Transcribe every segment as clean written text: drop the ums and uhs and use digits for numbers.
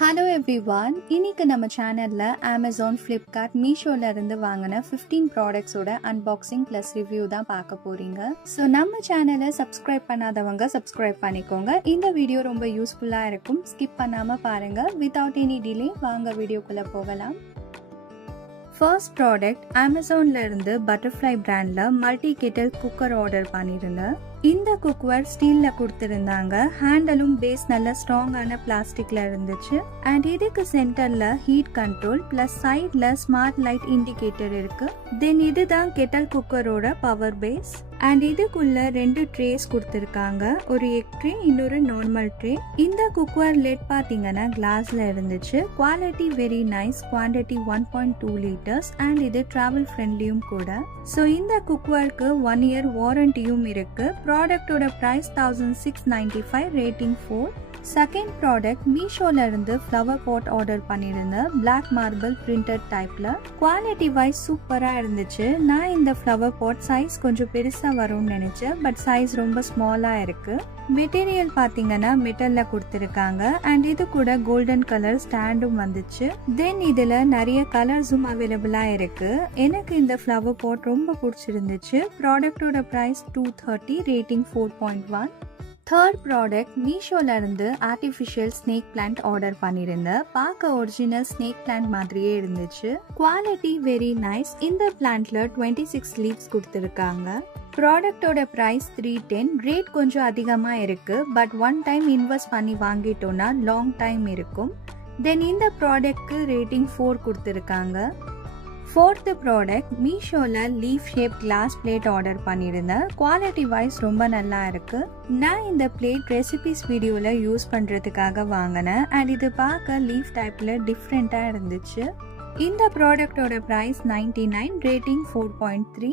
Hello everyone, இன்னைக்கு நம்ம சேனல்ல Amazon, Flipkart, மீஷோல இருந்து வாங்கின 15 ப்ராடக்ட்ஸோட அன்பாக்சிங் ப்ளஸ் ரிவ்யூ தான் பார்க்க போறீங்க. ஸோ நம்ம சேனலை சப்ஸ்கிரைப் பண்ணாதவங்க சப்ஸ்கிரைப் பண்ணிக்கோங்க. இந்த வீடியோ ரொம்ப யூஸ்ஃபுல்லா இருக்கும், ஸ்கிப் பண்ணாம பாருங்க. வித்தவுட் எனி டிலே வாங்க வீடியோக்குள்ள போகலாம். ஃபர்ஸ்ட் ப்ராடக்ட் அமேசான்ல இருந்து பட்டர்ஃப்ளை பிராண்ட்ல மல்டி கெட்டில் குக்கர் ஆர்டர் பண்ணியிருந்தேன். இந்த குக்வேர் ஸ்டீல்ல கொடுத்திருந்தாங்க. ஹேண்டலும் பேஸ் நல்ல ஸ்ட்ராங்கான பிளாஸ்டிக்ல இருந்துச்சு. அண்ட் இதுக்கு சென்டர்ல ஹீட் கண்ட்ரோல் பிளஸ் சைட்ல ஸ்மார்ட் லைட் இண்டிகேட்டர் இருக்கு. தென் இதுதான் கெட்டல் குக்கரோட பவர் பேஸ். அண்ட் இதுக்குள்ள 2 ட்ரேஸ் கொடுத்திருக்காங்க, ஒரு எக் ட்ரே, இன்னொரு நார்மல் ட்ரே. இந்த குக்வேர் லெட் பாத்தீங்கன்னா கிளாஸ்ல இருந்துச்சு. Quality very nice, quantity 1.2 litres and இது டிராவல் ஃப்ரெண்ட்லியும் கூட. ஸோ இந்த குக்வேருக்கு 1 இயர் வாரண்டியும் இருக்கு. ப்ராடக்டோட பிரைஸ் 1695, ரேட்டிங் 4. செகண்ட் ப்ராடக்ட் மீஷோல இருந்து ஃப்ளவர் பாட் ஆர்டர் பண்ணியிருந்தேன். பிளாக் மார்பிள் பிரிண்டட் டைப்ல. குவாலிட்டி வைஸ் சூப்பரா இருந்துச்சு. நான் இந்த ஃப்ளவர் பாட் சைஸ் கொஞ்சம் பெருசா வரும்னு நினைச்சேன், பட் சைஸ் ரொம்ப ஸ்மாலா இருக்கு. மெட்டீரியல் பாத்தீங்கன்னா மெட்டல்ல கொடுத்திருக்காங்க. அண்ட் இது கூட கோல்டன் கலர் ஸ்டாண்டும் வந்துச்சு. தென் இதுல நிறைய கலர்ஸும் அவைலபிளா இருக்கு. எனக்கு இந்த ஃப்ளவர் பாட் ரொம்ப பிடிச்சிருந்துச்சு. ப்ராடக்டோட பிரைஸ் 230, ரேட்டிங் 4.1. தேர்ட் ப்ராடக்ட் மீஷோல இருந்து ஆர்டிஃபிஷியல் ஸ்னேக் பிளான்ட் ஆர்டர் பண்ணியிருந்தேன். பார்க்க ஒரிஜினல் ஸ்னேக் பிளான்ட் மாதிரியே இருந்துச்சு. Quality very nice. இந்த பிளான்ட்ல 26 லீவ்ஸ் கொடுத்திருக்காங்க. ப்ராடக்டோட பிரைஸ் 310, ரேட் கொஞ்சம் அதிகமா இருக்கு. பட் ஒன் டைம் இன்வெஸ்ட் பண்ணி வாங்கிட்டோம்னா லாங் டைம் இருக்கும். தென் இந்த ப்ராடக்ட்க்கு ரேட்டிங் 4 கொடுத்திருக்காங்க. ஃபோர்த் ப்ராடக்ட் மீஷோல leaf shape glass plate order பண்ணியிருந்தேன். குவாலிட்டி வைஸ் ரொம்ப நல்லா இருக்கு. நான் இந்த பிளேட் ரெசிபிஸ் வீடியோல யூஸ் பண்றதுக்காக வாங்கினேன். அண்ட் இது பார்க்க லீஃப் டைப்ல டிஃப்ரெண்டா இருந்துச்சு. இந்த ப்ராடக்டோட பிரைஸ் 99, ரேட்டிங் 4.3.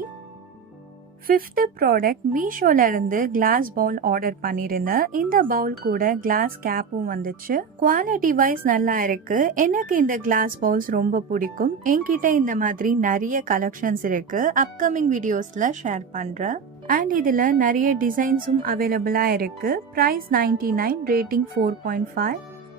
ஃபிஃப்த் ப்ராடக்ட் மீஷோல இருந்து கிளாஸ் பவுல் ஆர்டர் பண்ணியிருந்தேன். இந்த பவுல் கூட கிளாஸ் கேப்பும் வந்துச்சு. குவாலிட்டி வைஸ் நல்லா இருக்கு. எனக்கு இந்த கிளாஸ் பவுல்ஸ் ரொம்ப பிடிக்கும். என்கிட்ட இந்த மாதிரி நிறைய கலெக்ஷன்ஸ் இருக்கு, அப்கமிங் வீடியோஸ்ல ஷேர் பண்றேன். அண்ட் இதுல நிறைய டிசைன்ஸும் அவைலபிளா இருக்கு. Price 99, rating 4.5.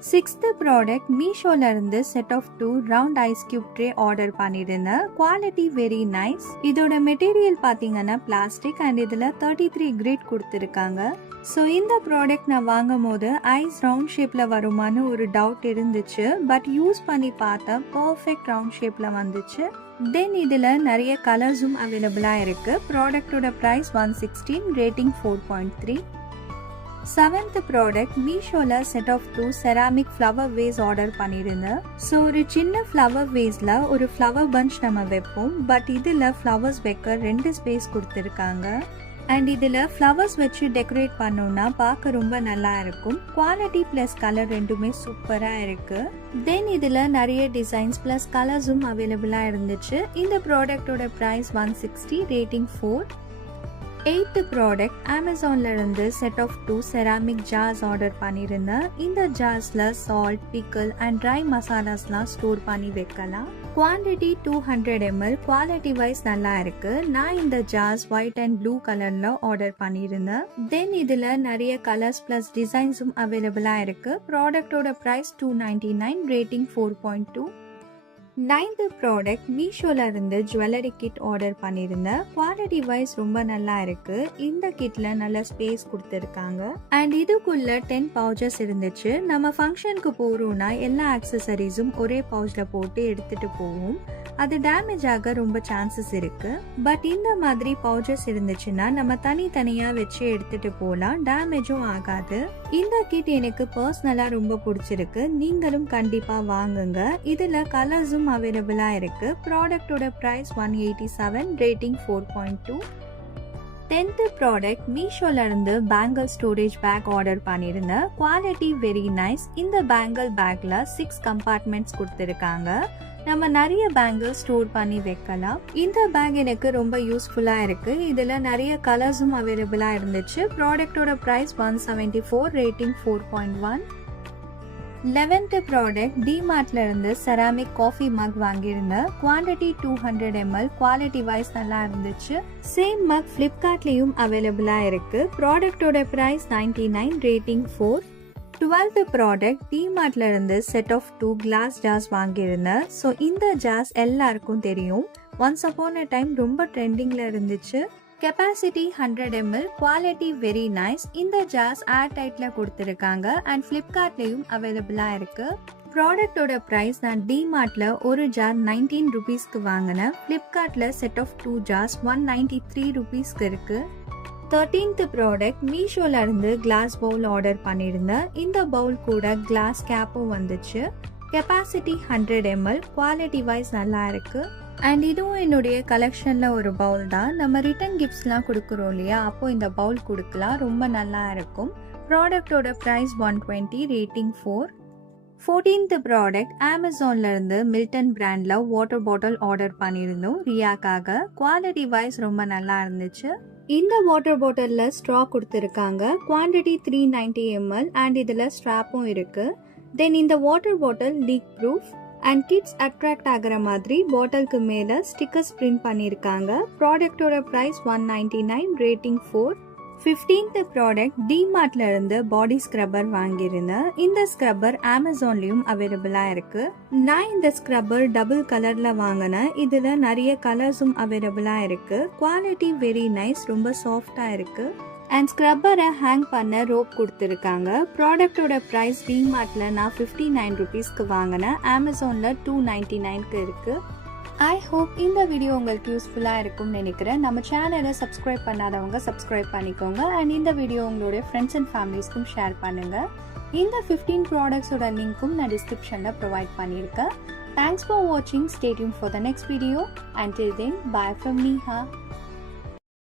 சிக்ஸ்த் ப்ராடக்ட் மீஷோல இருந்து set of 2 round ice cube tray order பண்ணியிருந்தேன். Quality very nice. இதோட மெட்டீரியல் பாத்தீங்கன்னா பிளாஸ்டிக் அண்ட் இதுல 33 கிரேட் கொடுத்திருக்காங்க. ஸோ இந்த ப்ராடக்ட் நான் வாங்கும் போது ஐஸ் ரவுண்ட் ஷேப்ல வருமானு ஒரு டவுட் இருந்துச்சு. பட் யூஸ் பண்ணி பார்த்தா பர்ஃபெக்ட் ரவுண்ட் ஷேப்ல வந்துச்சு. தென் இதுல நிறைய கலர்ஸும் அவைலபிளா இருக்கு. ப்ராடக்டோட பிரைஸ் 116, ரேட்டிங் 4.3. செவன்த் ப்ராடக்ட் மீஷோல set of 2 ceramic flower vase order பண்ணியிருந்தேன். ஸோ ஒரு சின்ன ஃப்ளவர் வேஸ்ல ஒரு ஃப்ளவர் பஞ்ச் நம்ம வைப்போம். பட் இதுல ஃப்ளவர்ஸ் வைக்க 2 ஸ்பேஸ் கொடுத்திருக்காங்க. அண்ட் இதுல ஃப்ளவர்ஸ் வச்சு டெக்கரேட் பண்ணோம்னா பார்க்க ரொம்ப நல்லா இருக்கும். குவாலிட்டி பிளஸ் கலர் ரெண்டுமே சூப்பரா இருக்கு. தென் இதுல நிறைய டிசைன்ஸ் பிளஸ் கலர்ஸும் அவைலபிளா இருந்துச்சு. இந்த ப்ராடக்டோட பிரைஸ் 160, ரேட்டிங் 4. எய்த் ப்ராடக்ட் அமேசான்ல இருந்து set of 2 ceramic jars order பண்ணியிருந்தேன். இந்த ஜார்ஸ்ல சால்ட், பிக்கல் அண்ட் ட்ரை மசாலாஸ்லாம் ஸ்டோர் பண்ணி வைக்கலாம். Quantity 200 ml. குவாலிட்டி வைஸ் நல்லா இருக்கு. நான் இந்த ஜார்ஸ் ஒயிட் அண்ட் ப்ளூ கலர்ல ஆர்டர் பண்ணியிருந்தேன். தென் இதுல நிறைய கலர்ஸ் பிளஸ் டிசைன்ஸும் அவைலபிளா இருக்கு. ப்ராடக்டோட பிரைஸ் 299, ரேட்டிங் 4.2. நைன்த் ப்ராடக்ட் மீஷோல இருந்து ஜுவல்லரி கிட் ஆர்டர் பண்ணியிருந்தேன். குவாலிட்டி வைஸ் ரொம்ப நல்லா இருக்கு. இந்த கிட்ல நல்ல ஸ்பேஸ் கொடுத்திருக்காங்க. அண்ட் இதுக்குள்ள 10 பவுச்சஸ் இருந்துச்சு. நம்ம ஃபங்க்ஷனுக்கு போறோம்னா எல்லா ஆக்சசரிஸும் ஒரே பவுச்ல போட்டு எடுத்துட்டு போவோம். அது டேமேஜ் ஆக ரொம்ப சான்சஸ் இருக்கு. பட் இந்த மாதிரி பவுச்சஸ் இருந்துச்சுன்னா நம்ம தனித்தனியா வச்சு எடுத்துட்டு போலாம், டேமேஜும் ஆகாது. இந்த கிட் எனக்கு பர்சனலா ரொம்ப பிடிச்சிருக்கு. நீங்களும் கண்டிப்பா வாங்குங்க. இதுல கலர்ஸும் அவைலபிளா இருக்கு. ப்ராடக்டோட பிரைஸ் 187, ரேட்டிங் 4.2. 10th ப்ராடக்ட் மீஷோல இருந்து பேங்கிள் ஸ்டோரேஜ் பேக் ஆர்டர் பண்ணியிருந்தேன். Quality very nice. இந்த பேங்கிள் பேக்ல 6 கம்பார்ட்மெண்ட்ஸ் கொடுத்திருக்காங்க. நம்ம நிறைய பேங்கிள் ஸ்டோர் பண்ணி வைக்கலாம். இந்த பேக் எனக்கு ரொம்ப யூஸ்ஃபுல்லா இருக்கு. இதுல நிறைய கலர்ஸும் அவைலபிளா இருந்துச்சு. ப்ராடக்டோட பிரைஸ் 174, ரேட்டிங் 4.1. 11th ப்ராடக்ட் டிமார்ட்ல இருந்து செராமிக் காஃபி மக் வாங்கியிருந்தேன். Quantity 200 ml. குவாலிட்டி வைஸ் நல்லா இருந்துச்சு. சேம் மக் ஃபிளிப்கார்ட்லயும் அவைலபிளா இருக்கு. ப்ராடக்டோட பிரைஸ் 99, ரேட்டிங் 4. 12th ப்ராடக்ட் டிமார்ட்ல இருந்து செட் ஆஃப் 2 கிளாஸ் ஜார்ஸ் வாங்கியிருந்தேன். ஸோ இந்த ஜார்ஸ் எல்லாருக்கும் தெரியும், ஒன்ஸ் அப்பான் அ டைம் ரொம்ப ட்ரெண்டிங்ல இருந்துச்சு. Capacity 100 ml, quality very nice. இந்த ஜார்ஸ் ஏர் டைட்ல கொடுத்துருக்காங்க அண்ட் ஃப்ளிப்கார்ட்லேயும் அவைலபிளாக இருக்கு. ப்ராடக்டோட ப்ரைஸ் நான் டிமார்ட்ல ஒரு ஜார் 19 ருபீஸ்க்கு வாங்கினேன். ஃப்ளிப்கார்ட்ல செட் ஆஃப் 2 ஜார்ஸ் 193 ருபீஸ்க்கு இருக்கு. 13th ப்ராடக்ட் மீஷோல இருந்து கிளாஸ் பவுல் ஆர்டர் பண்ணியிருந்தேன். இந்த பவுல் கூட கிளாஸ் கேப்பும் வந்துச்சு. கெப்பாசிட்டி 100 ml, குவாலிட்டி வைஸ் நல்லா இருக்கு. அண்ட் இதுவும் என்னுடைய கலெக்ஷன்ல ஒரு பவுல் தான். நம்ம ரிட்டன் கிஃப்ட்ஸ்லாம் கொடுக்குறோம் இல்லையா, அப்போ இந்த பவுல் கொடுக்கலாம், ரொம்ப நல்லா இருக்கும். ப்ராடக்டோட ப்ரைஸ் 120, ரேட்டிங் 4. 14th ப்ராடக்ட் அமேசான்ல இருந்து மில்டன் பிராண்ட்ல வாட்டர் பாட்டில் ஆர்டர் பண்ணியிருந்தோம் ரியாக்காக. குவாலிட்டி வைஸ் ரொம்ப நல்லா இருந்துச்சு. இந்த வாட்டர் பாட்டில்ல ஸ்ட்ரா கொடுத்துருக்காங்க. குவான்டிட்டி 390 ml அண்ட் இதுல ஸ்ட்ராப்பும் இருக்கு. தென் இந்த water bottle league proof and kids attract ஆகிற மாதிரி பாட்டிலுக்கு மேல ஸ்டிக்கர்ஸ் பிரிண்ட் பண்ணியிருக்காங்க. ப்ராடக்டோட ப்ரைஸ் 199, ரேட்டிங் 4. 15th ப்ராடக்ட் டிமார்ட்ல இருந்து பாடி ஸ்க்ரப்பர் வாங்கியிருந்தேன். இந்த ஸ்க்ரப்பர் அமேசான்லயும் அவைலபிளா இருக்கு. நான் இந்த ஸ்க்ரப்பர் டபுள் கலர்ல வாங்கினேன். இதுல நிறைய கலர்ஸும் அவைலபிளா இருக்கு. குவாலிட்டி வெரி நைஸ், ரொம்ப சாஃப்டா இருக்கு. அண்ட் ஸ்க்ரப்பரை ஹேங் பண்ண ரோப் கொடுத்துருக்காங்க. ப்ராடக்டோட ப்ரைஸ் டிமார்ட்ல நான் 59 ருபீஸ்க்கு வாங்கினேன். அமேசான்ல 299க்கு இருக்கு. ஐ ஹோப் இந்த வீடியோ உங்களுக்கு யூஸ்ஃபுல்லாக இருக்கும்னு நினைக்கிறேன். நம்ம சேனலை சப்ஸ்கிரைப் பண்ணாதவங்க சப்ஸ்கிரைப் பண்ணிக்கோங்க அண்ட் இந்த வீடியோ உங்களுடைய ஃப்ரெண்ட்ஸ் அண்ட் ஃபேமிலிஸ்க்கும் ஷேர் பண்ணுங்கள். இந்த 15 ப்ராடக்ட்ஸோட லிங்க்கும் நான் டிஸ்கிரிப்ஷனில் ப்ரொவைட் பண்ணியிருக்கேன். தேங்க்ஸ் ஃபார் வாட்சிங். Stay tune for the next video. Until then, bye from Neha.